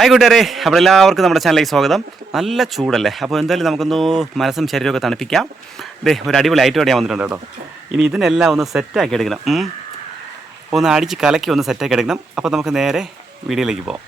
Hi കൂട്ടുകാരെ, അപ്പോൾ എല്ലാവർക്കും നമ്മുടെ ചാനലിലേക്ക് സ്വാഗതം. നല്ല ചൂടല്ലേ, അപ്പോൾ എന്തായാലും നമുക്കൊന്ന് മനസ്സും ശരീരമൊക്കെ തണുപ്പിക്കാം. ഒരു അടിപൊളി ഐറ്റം അടിയാൻ വന്നിട്ടുണ്ട് കേട്ടോ. ഇനി ഇതിനെല്ലാം ഒന്ന് സെറ്റാക്കി എടുക്കണം, ഒന്ന് അടിച്ച് കലക്കി ഒന്ന് സെറ്റാക്കി എടുക്കണം. അപ്പോൾ നമുക്ക് നേരെ വീഡിയോയിലേക്ക് പോകാം.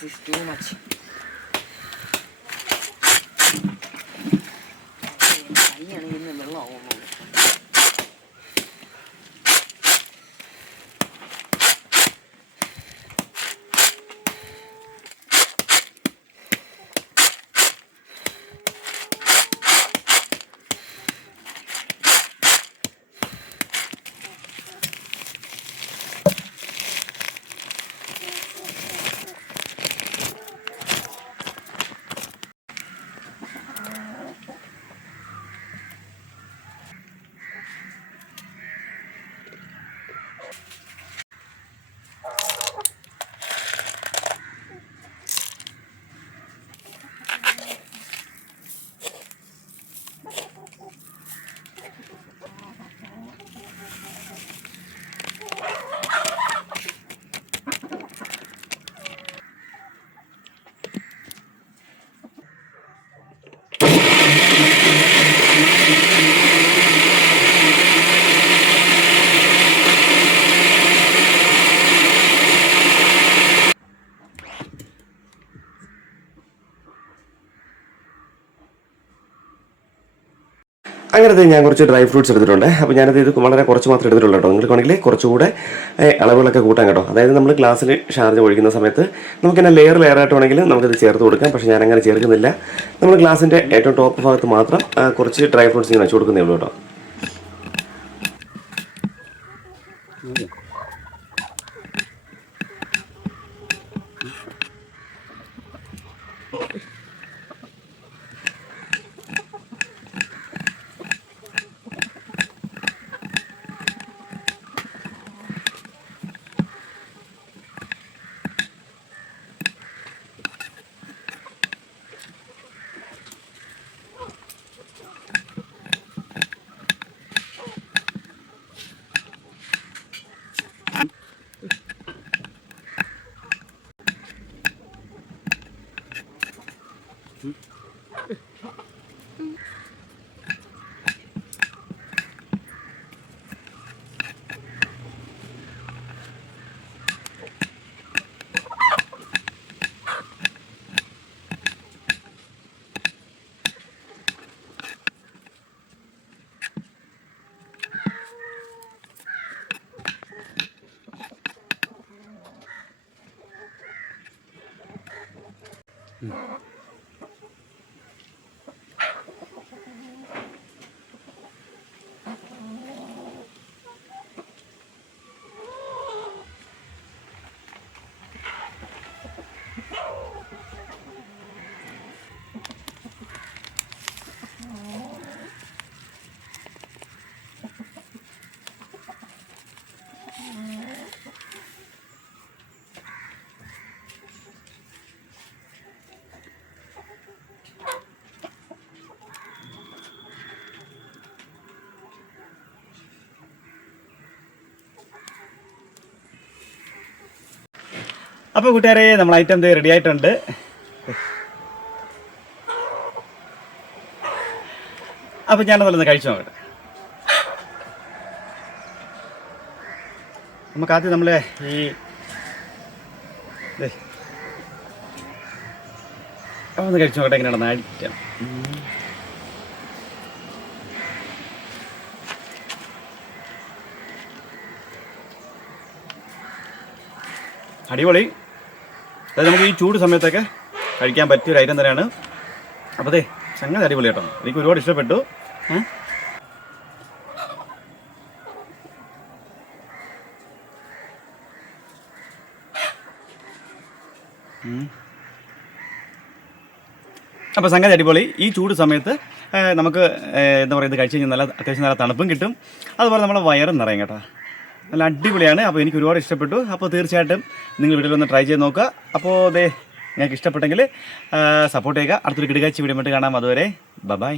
This is too much. അങ്ങനത്തെ ഞാൻ കുറച്ച് ഡ്രൈ ഫ്രൂട്ട്സ് എടുത്തിട്ടുണ്ട്. അപ്പോൾ ഞാനത് ഇത് വളരെ കുറച്ച് മാത്രമേ എടുത്തിട്ടുള്ളൂ കേട്ടോ. നിങ്ങൾക്ക് വേണമെങ്കിൽ കുറച്ചുകൂടെ അളവുകളൊക്കെ കൂട്ടാം കേട്ടോ. അതായത് നമ്മൾ ഗ്ലാസ്സിൽ ഷാർജ ഒഴിക്കുന്ന സമയത്ത് നമുക്കിങ്ങനെ ലെയർ ആയിട്ട് വേണമെങ്കിൽ നമുക്കിത് ചേർത്ത് കൊടുക്കാം. പക്ഷേ ഞാനങ്ങനെ ചേർക്കുന്നില്ല. നമ്മൾ ഗ്ലാസിൻ്റെ ഏറ്റവും ടോപ്പ് ഭാഗത്ത് മാത്രം കുറച്ച് ഡ്രൈ ഫ്രൂട്ട്സ് ഇങ്ങനെ വെച്ച് കൊടുക്കുന്നേ ഉള്ളൂ കേട്ടോ. അപ്പോൾ കൂട്ടുകാരെ, നമ്മൾ ഐറ്റം റെഡി ആയിട്ടുണ്ട്. അപ്പോൾ ഞാനതൊന്ന് കഴിച്ചു നോക്കട്ടെ. നമുക്ക് ആദ്യം നമ്മൾ ഈ ഒന്ന് കഴിച്ചു നോക്കട്ടെ എങ്ങനെയാണെന്ന് ഐറ്റം. അടിപൊളി. അതായത് നമുക്ക് ഈ ചൂട് സമയത്തൊക്കെ കഴിക്കാൻ പറ്റിയൊരു ഐറ്റം തന്നെയാണ്. അപ്പോൾ സംഗതി അടിപൊളി കേട്ടോ. എനിക്ക് ഒരുപാട് ഇഷ്ടപ്പെട്ടു. അപ്പോൾ സംഗതി അടിപൊളി. ഈ ചൂട് സമയത്ത് നമുക്ക് എന്താ പറയുക, ഇത് കഴിച്ച് കഴിഞ്ഞാൽ നല്ല അത്യാവശ്യം നല്ല തണുപ്പും കിട്ടും, അതുപോലെ നമ്മുടെ വയറും നിറയും കേട്ടോ. നല്ല അടിപൊളിയാണ്. അപ്പോൾ എനിക്ക് ഒരുപാട് ഇഷ്ടപ്പെട്ടു. അപ്പോൾ തീർച്ചയായിട്ടും നിങ്ങൾ വീട്ടിലൊന്ന് ട്രൈ ചെയ്ത് നോക്കുക. അപ്പോൾ നിങ്ങൾക്ക് ഇഷ്ടപ്പെട്ടെങ്കിൽ സപ്പോർട്ട് ചെയ്യുക. അടുത്തൊരു കിടക്കാഴ്ച വീഡിയോ കാണാം. അതുവരെ ബൈ.